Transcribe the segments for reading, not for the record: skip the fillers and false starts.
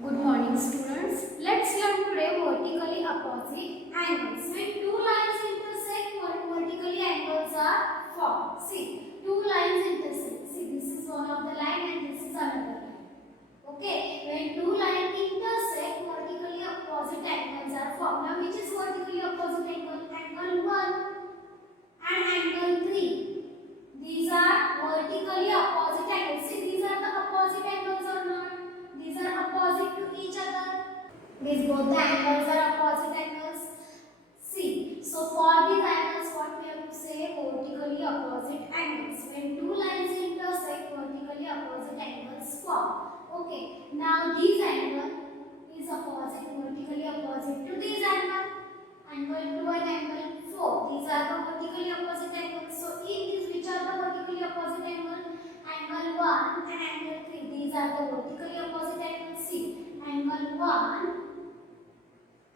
Good morning, students. Let's learn today vertically opposite angles. When two lines intersect, vertically angles are formed. See, two lines intersect. See, this is one of the line and this is another line. Okay, when two lines intersect, vertically opposite angles are formed. Now, which is vertically opposite angle? Angle 1 and angle 3. These are vertically opposite angles. See, these are the opposite angles or not? These are opposite to each other. These both the angles are opposite angles. See, so for these angles, what we have to say? Vertically opposite angles. When two lines intersect, vertically opposite angles form. Okay, now this angle is opposite, vertically opposite to this angle. Angle 2 and angle 4. These are the vertically opposite angles. So in this, which are the vertically opposite angle? Angle 1 and angle 3. These are the vertically opposite angles. See, angle 1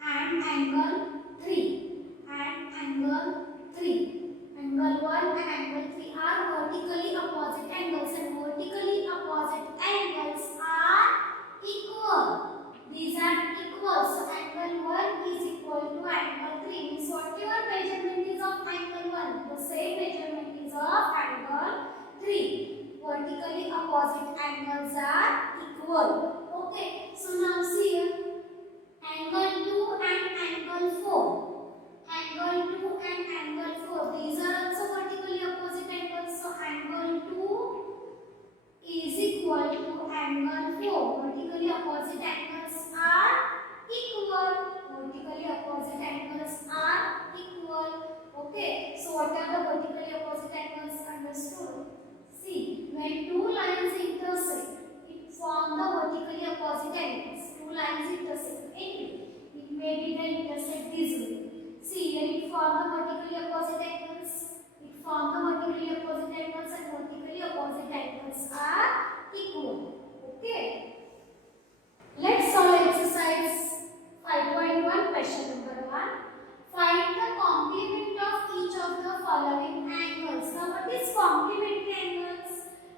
and angle 3 and angle 3. Angle 1 and angle 3 are vertically opposite angles, and vertically opposite angles are equal. These are equal. So angle 1 is equal to angle 3. Means whatever measurement is of angle 1, the same measurement is of angle 3. Vertically opposite angles are equal. Okay. So now see here. Angle 2 and angle 4. Angle 2 and angle 4. These are also vertically opposite angles. So angle 2 is equal to angle 4. Vertically opposite angles are equal. Vertically opposite angles are equal. Okay. So what are the vertically opposite angles? Understood? See, when two lines intersect, it forms the vertically opposite angles. Two lines intersect. Anyway, it may be they intersect this way. See, here it forms the vertically opposite angles. It forms the vertically opposite angles, and vertically opposite angles are equal. Okay. Let's solve exercise 5.1, question number 1. Find the complement of each of the following angles. Now, what is complementary angles?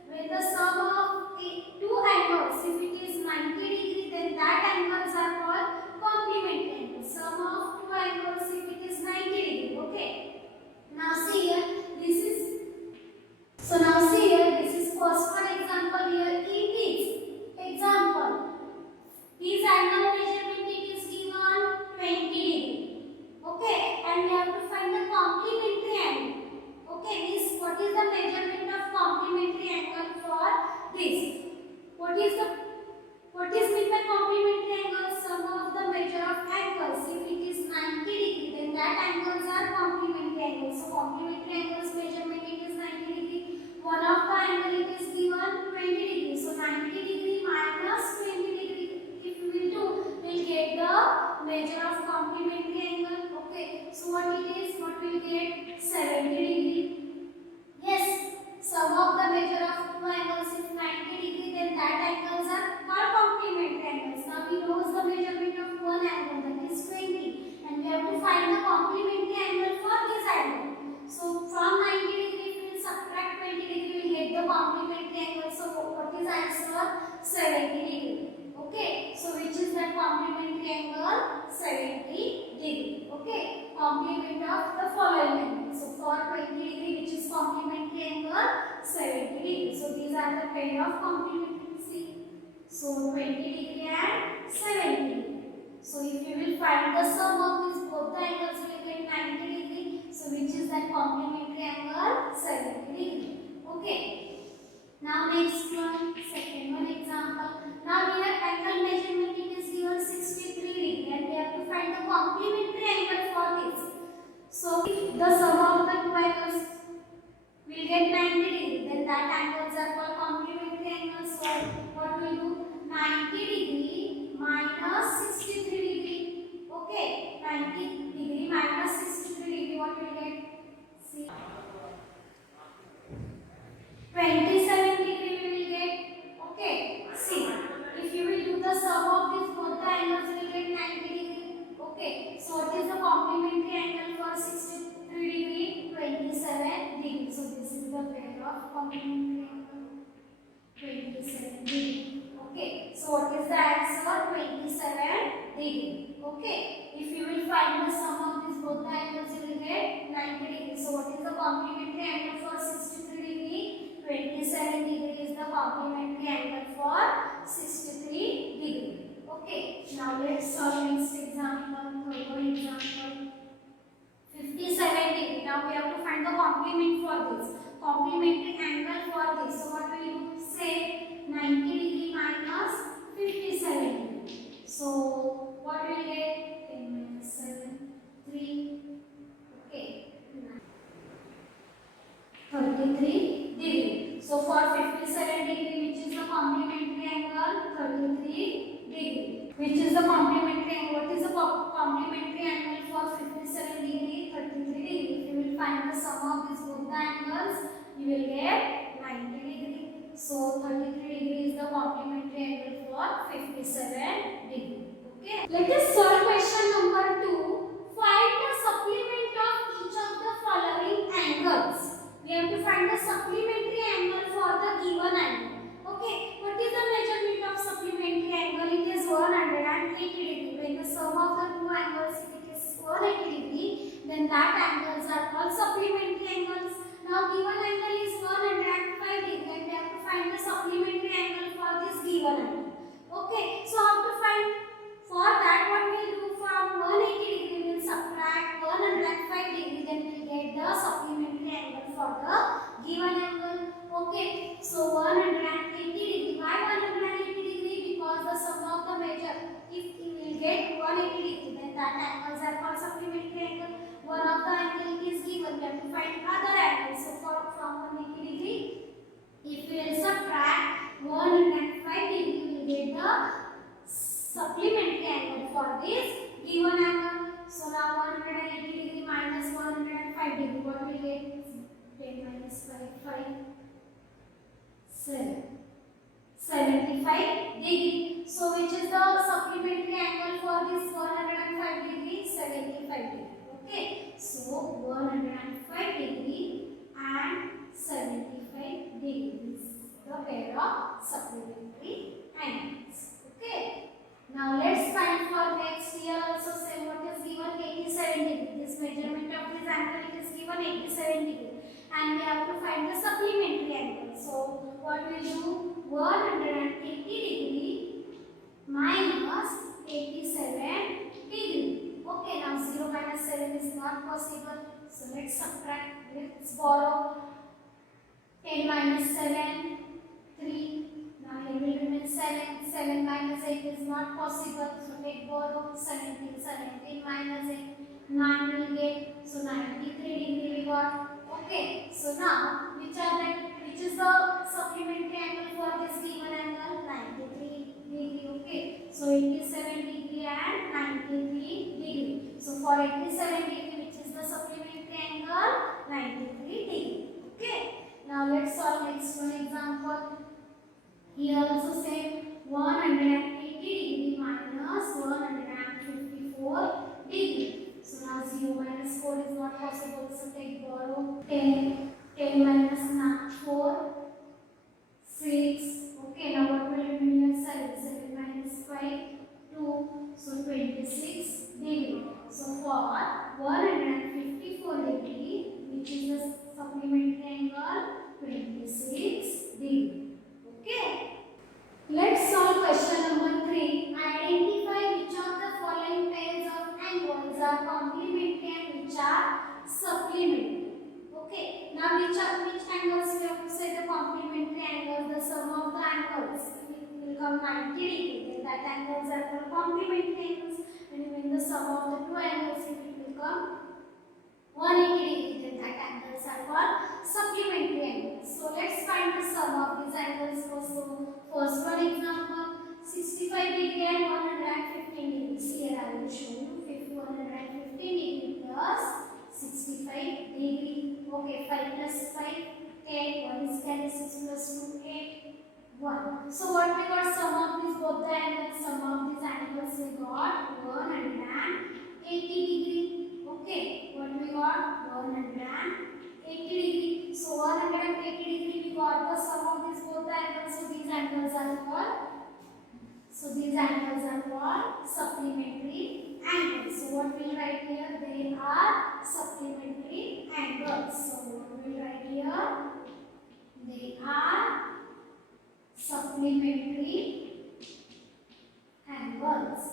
When the sum of two angles, if it is 90 degree, then that angles are called complementary angles. Sum of two angles, if it is 90 degree. Okay. Now see here, this is. So now see here, this is first one example here. It is example. This angle measurement it is given 20 degree. Okay, and we have to find the complementary angle. Okay, means what is the measurement of complementary angle for this? What is meant by complementary angle? Sum of the measure of angles. If it is 90 degree, then that angles are complementary angles. So complementary angles measurement it is 90 degree. One of the angle it is given 20 degree. So 90 degree minus 20 degree. If we will do, we'll get the measure of complementary angle. Okay. So what it is? What we'll get? 70 degree. Yes. Sum of the measure of two angles is 90 degree. Then that angles are called complementary angles. Now we know the measurement of one angle, that is 20, and we have to find the complementary angle for this angle. So from 90 degree, if we subtract 20 degree, we will get the complementary angle. So what is answer? 70 degree. Okay. So which is that complementary angle? 70 degree. Okay. Complement of the following angle. So for 20 degree, which is complementary angle? 70 degree. So these are the pair of complementary. See. So 20 degree and 70 degree. So if you will find the sum of these both the angles, you will get 90 degree. So which is that complementary angle? 70 degree. Okay. Now next one, second one example. Now here angle measurement it is given 63 degree, and we have to find the complementary angle for this. So if the sum of the two angles will get 90 degree, then that angles are called complementary angles. So what will do? 90 degree minus 63 degree. Okay, 90 degree minus 63 degree, what will get? See, 27 degree we will get. Okay, see, if you will do the sum of these both the angles, you will get 90 degree. Okay, so what is the complementary angle for 63 degree? 27 degree. So this is the pair of complementary angle. 27 degree. Okay, so So what is the answer? 27 degree. Okay. If you will find the sum of these both the angles, you will get 90 degree. So what is the complementary angle for 63 degree? 27 degree is the complementary angle for 63 degree. Okay. Now let's solve next example. Third example. 57 degree. Now we have to find the complement for this. Complementary angle for this. So what will you say? 90 degree minus 57 degree. So what will you get? 10 minus 7, 3. Okay. 33 degree. So for 57 degree, which is the complementary angle? 33 degree. Which is the complementary angle? What is the complementary angle for 57 degree? 33 degree. If you will find the sum of these both the angles, you will get 90 degree. So 33 degree is the complementary angle for 57 degree. Okay. Let us solve question number 2. Find the supplement of each of the following angles. We have to find the supplementary angle for the given angle. Okay. What is the measurement of supplementary angle? It is 180 degree. When the sum of the two angles, if it is 180 degree, then that angles are called supplementary angles. Now given angle is 105 degree and we have to find the supplementary angle for this given angle. Okay. So how to find? For that, what we will do, from 180 degree we will subtract 105 degree, then we will get the supplementary angle for the given angle. Okay. So 180 degree. Why 180 degree? Because the sum of the measure. If we will get 180 degree, then that angles are called supplementary angle. One of the angle is given. We have to find other angles. So from 180 degree, if we will subtract 105 degree, we will get the supplementary angle for this given angle. So now 180 degree minus 105 degree. What will we get? 10 minus 5, 7. 75 degree. So which is the supplementary angle for this 105 degree? 75 degree. Okay. So 105 degree and 75 degree is the pair of supplementary angles. Okay. Now let's find for next year also same. What is given? 87 degree. This measurement of this angle is given 87 degree. And we have to find the supplementary angle. So what we do? 180 degree minus 87 degree. Okay, now 0 minus 7 is not possible. So let's subtract. Let's borrow 10 minus 7, 3. Now here will remain 7. 7 minus 8 is not possible. So take borrow 17. 17 minus 8, 9 will get. So 93 degree we got. Okay. So now which is the supplementary angle for this given angle? 93 degree. Okay. So 87 degree and 93 degree. So for 87 degree, which is the supplementary angle? 93 degree. Okay. Now let's solve next one example. Here also same, 180 degree minus 154 degree. So now 0 minus 4 is not possible. So take borrow 10. 10 minus 4, 6. Okay, now what will remain? 7. 7 minus 5, 2. So 26 degree. So for 154 degree, which is the supplementary angle? 26 degree. Okay. Let's solve question number 3. Identify which of the following pairs of angles are complementary and which are supplementary. Okay. Now which angles we have to say the complementary angles? The sum of the angles will come 90 degree. Then that angles are called complementary angles. And when the sum of the two angles it will come 180 degree. Then that angles are called supplementary angles. So let's find the sum of these angles. So first one example, 65 degree and 115 degree. Here I will show you 115 degree plus 65 degree. Okay, 5 plus 5, 10. 1 is carry 6 plus 2, 8. 1. So what we got? Sum of these both the angles. Sum of these angles we got 180 degree. Okay, what we got? 180 degree. So 180 degree we got the sum of these both the angles. So these angles are called So these angles are called supplementary angles. So what we'll write here? They are supplementary angles. So what we'll write here? They are supplementary angles.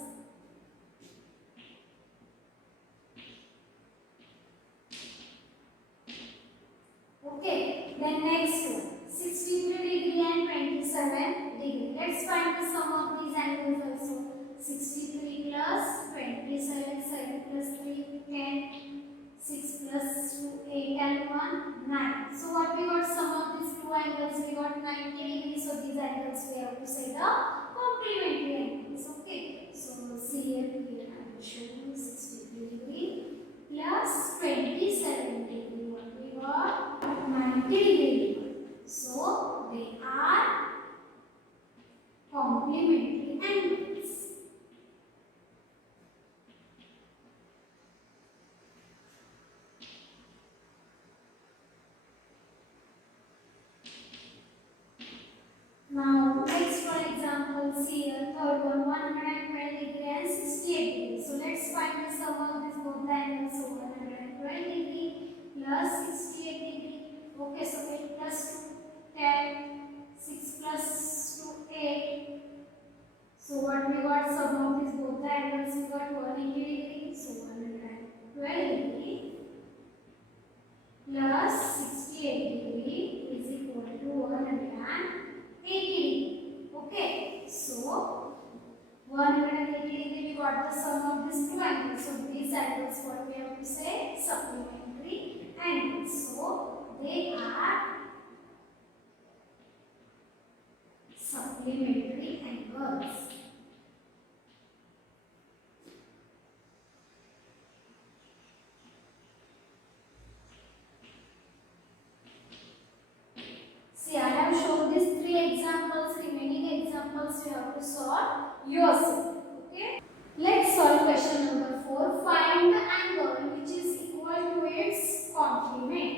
Okay, then next one, 63 degree and 27 degree. Let's find the sum of these angles also. 63 plus 27, 7 plus 3, 10, 6 plus 2, 8 and 1, 9. So what we got sum of these two angles? We got 90 degrees. So these angles we have to say the complementary angles. Okay, so see here, I will show you 63 degree plus 27 degree. What we got? 90 degree. So they are complementary angles. Now next for example, see here, third one, 112 degree and 68 degree. So let's find the sum of these both the angles. So 112 degree plus 68 degree. Okay, so 8 plus 2, 10, 6 plus 2, 8. So what we got sum of these both the angles? We got 180 degree. So 112 degree plus 68 degree is equal to 180. Okay, so 180 degree we got the sum of these two angles. So these angles what we have to say? Supplementary angles. So they are supplementary angles. See, I have shown these three examples. Remaining examples you have to solve yourself. Okay. Let's solve question number 4. Find the angle which is equal to its complement.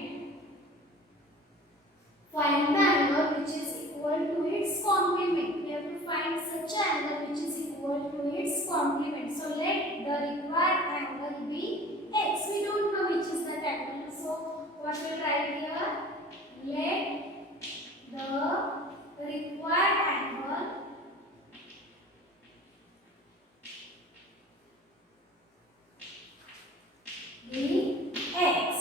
Find the angle which is equal to its complement. We have to find such an angle which is equal to its complement. So let the required angle be x. We don't know which is that angle. So what we'll write here? Let the required angle be x.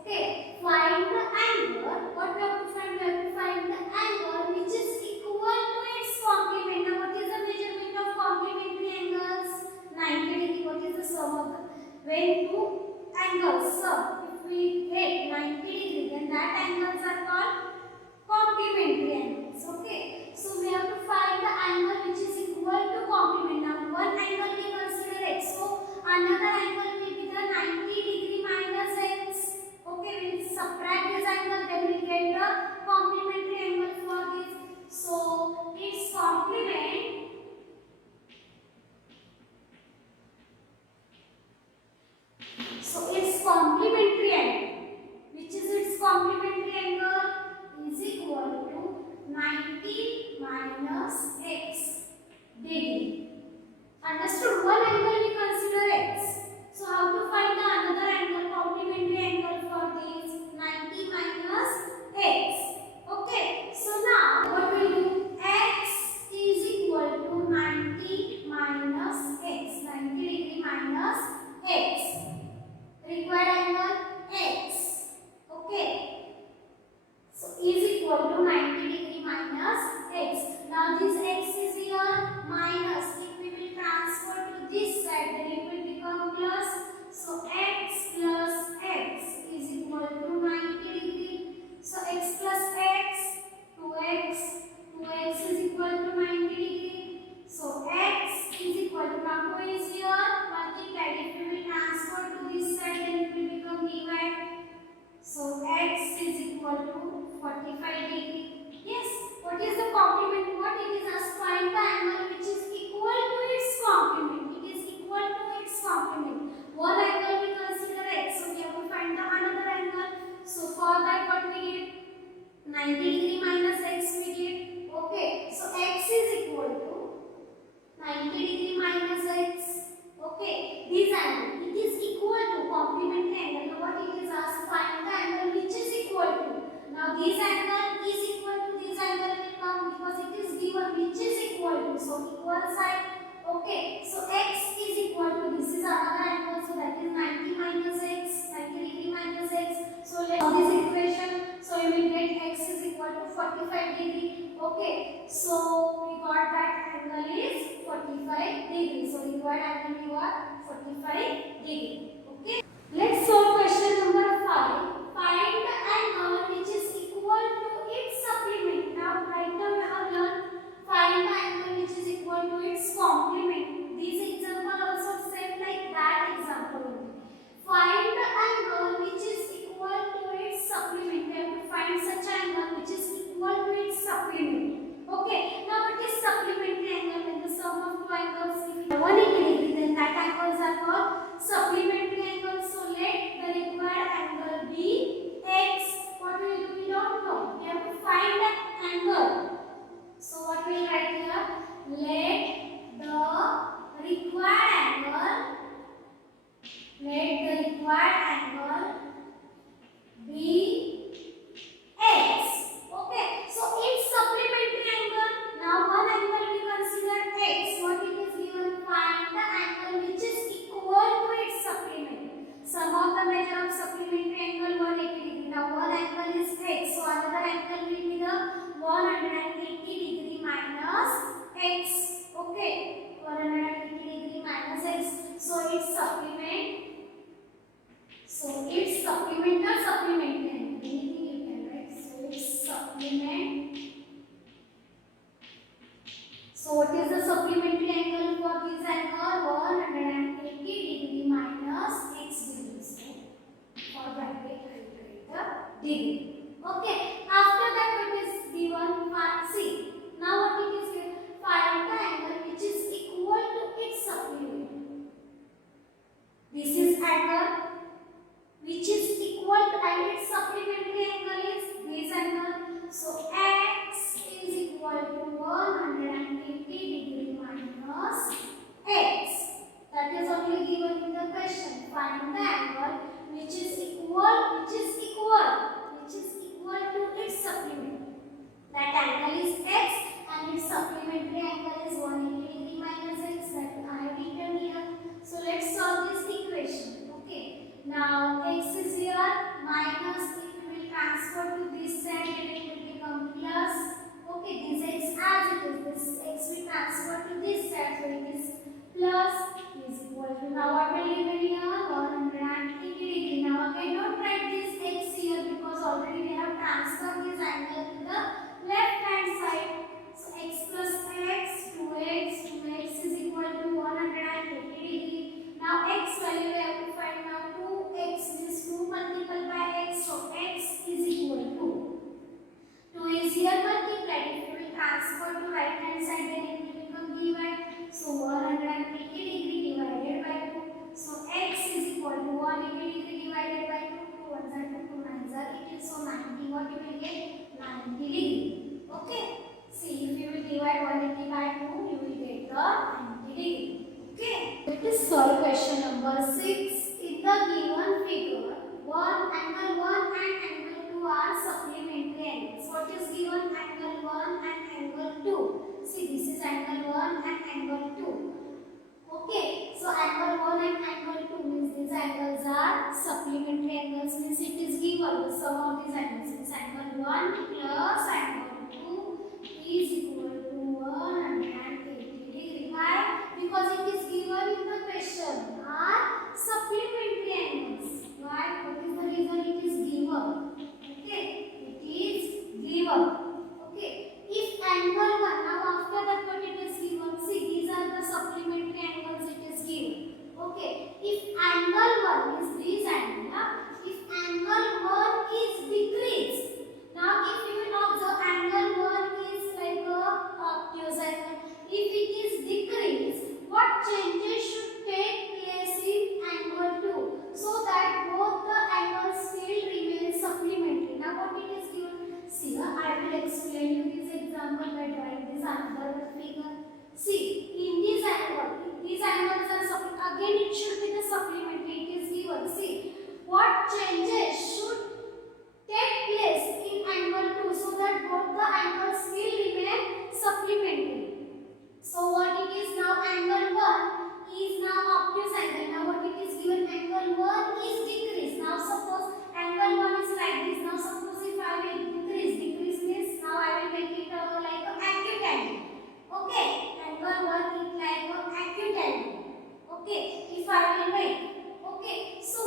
Okay, find the angle. What we have to find? We have to find the angle which is equal to its complement. Now, what is the measurement of complementary angles? 90 degree. What is the sum of the? When two angles sum, if we get 90 degree, then that angles are called complementary angles. Okay, so we have to find the angle which is equal to complement. Now one angle we consider x, so another angle will be the 90 degree minus x. Okay, we will subtract this angle, then we get the complementary angle for this. So its complement complementary angle, which is its complementary angle, is equal to 90 minus x degree. Understood? One angle we consider x. So how to find the another angle, complementary angle for this? 90 minus x. Okay. So now what we do? X is equal to 90 minus x. 90 degree minus x. Required angle x. Okay. So is equal to 90 degree minus x. Now this x is here minus. If we will transfer to this side, then it will become plus. So x plus x is equal to 90 degree. So x plus x, 2x. 2x is equal to 90 degree. So x is equal to, now 2 is here multiplied. If we will transfer to this side, then it will become divided. So x is equal to 45 degree. Yes. What is the complement? What it is? As find the angle which is equal to its complement. It is equal to its complement. One angle we consider x. So we have to find the another angle. So for that what we get? 90 degree minus x we get. Okay. So x is equal to so equal side. Okay, so x is equal to, this is another angle, so that is 90 minus x, 90 degree minus x. So let's solve this equation. So you will get x is equal to 45 degree. Okay, so we got that angle is 45 degree. So required angle you are 45 degree. Okay, let's solve question number 5. Find the angle which is equal to its supplement. Now right now we have learned find the angle which is equal to its complement. This example also same like that example only. Find the angle which is equal to its supplement. We have to find such angle which is equal to its supplement. Okay, now what is supplementary angle? When the sum of two angles if 180 degree, then that angles are called supplementary angles. So let the required angle be x. What will do? We don't know. We have to find that angle. So what we will write here? Let the required angle be x. Okay, so its supplementary angle. Now one angle we consider x. What it is given? Find the angle which is equal to its supplement. Sum of the measure of supplementary angle 180 degree. Now one angle is x. So another angle will be the 180 degree minus x. Okay, 180 degree minus x. So its supplement. So its supplement or supplementary angle. Anything you can write. So its supplement. So what is the supplementary angle for this angle? 180 degree minus x degree. So for bracket I will write the degree. Okay. After that what is given? See. Now what it is given? Find the angle which is equal to its supplement. This is angle which is equal to, and its supplementary angle is this angle. So x is equal to 180 degree minus x. That is only given in the question. Find the angle which is equal to its supplement. That angle is x and its supplementary angle is 180 degree minus x. That I have written here. So let's solve this equation. Okay. Now x is here, minus it will transfer to this side and it will become plus. Okay, this x as it is, this x will transfer to this side, so it is plus is equal to, now what will be here? 180 degree. Now again don't write this x here because already we have transferred this angle to the left hand side. So x plus x, 2x is equal to 180 degree. Now x value we have to find. Now 2x is 2 multiplied by x, so x is equal to 2 is here multiplied. If we will transfer to right hand side, then it will become dy. So 180 degree divided by 2. So x is equal to 180 degree divided by 2. 2 1s are 2, 2 9s are 18. So 90. What you will get? 90 degree. Okay. See, if you will divide 180 by 2, you will get the 90 degree. Okay. Let us solve question number 6. In the given figure, angle 1 and angle 2 are supplementary angles. What is given? Angle 1 and angle 2. See, this is angle 1 and angle 2. Okay, so angle 1 and angle 2 means these angles are supplementary angles, means it is given the sum of these angles means angle 1 plus angle 2 is equal to 180 degree. Why? Because it is given in the question are supplementary angles. Why? What is the reason it is given? Okay, it is given. Okay, if angle 1, now after that what it is given, see these are the supplementary angles it is given. Okay, if angle 1 is this angle, if angle 1 is decreased, now if you will observe angle 1 is like a angle 1 is now obtuse angle. Now what it is given, angle 1 is decrease. Now suppose angle 1 is like this. Now suppose if I will decrease means now I will make it like a acute angle. Okay, angle 1 is like a acute angle. Okay, if I will make. Okay, so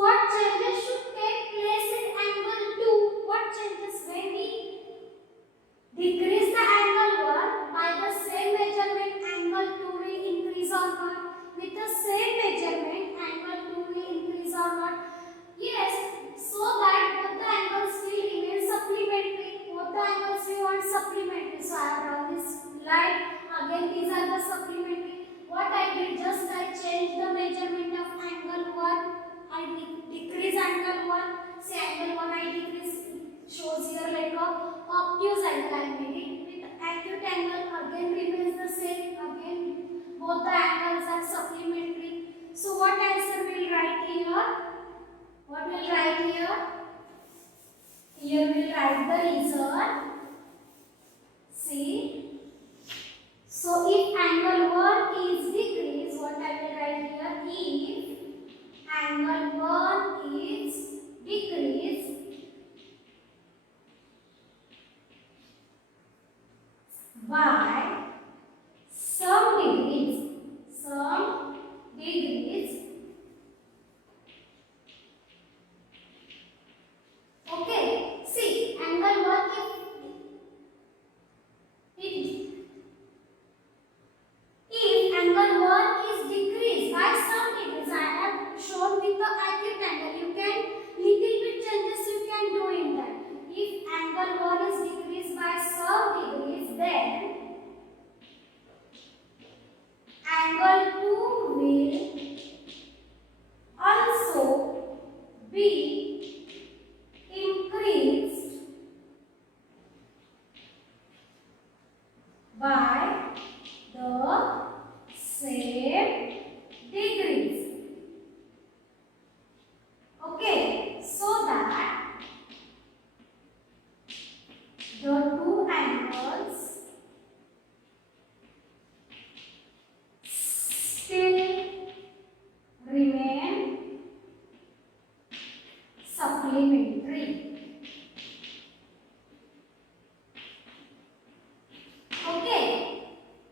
what changes should take place in angle 2? What changes when we decrease the angle 1 by the same measurement, angle 2 will increase or not? With the same measurement, angle 2 will increase or not? Yes, so that both the angles will remain supplementary. Both the angles we want supplementary. So I have drawn this line. Again, these are the supplementary. What I did, just I changed the measurement of angle 1. I decrease angle 1. Say angle 1 I decrease. Shows here like a obtuse angle I made it. With acute angle again remains the same. Again both the angles are supplementary. So what answer will write here? What will write here? Here we'll write the result. See. So if angle 1 is decreased, what I will write here? If angle 1 is decreased by some degrees. Okay, see, angle 1 if angle 1 is decreased by some degrees, I have shown with the acute angle. You can little bit changes you can do in that. If angle 1 is decreased by some degrees, then angle 2 will also be increased by the same degrees. Okay, so that the two angles still remain supplementary. Okay,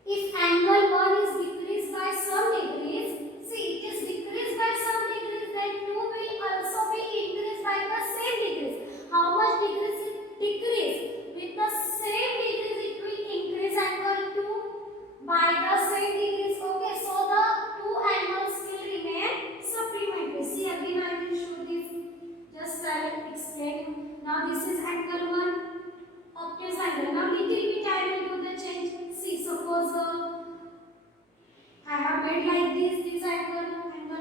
if angle 1 is decreased by some degrees, see it is decreased by some degrees, then 2 will also be increased by the same degrees. How much degrees it decrease? With the same degrees it will increase angle 2 by the same degrees. Okay, so the two angles will remain supplementary. See, again I will show this. Just I will explain. Now this is angle 1, obtuse angle. Now little bit I will do the change. See, suppose I have made like this angle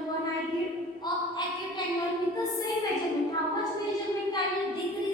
1 I did of acute angle with the same measurement. How much measurement I will decrease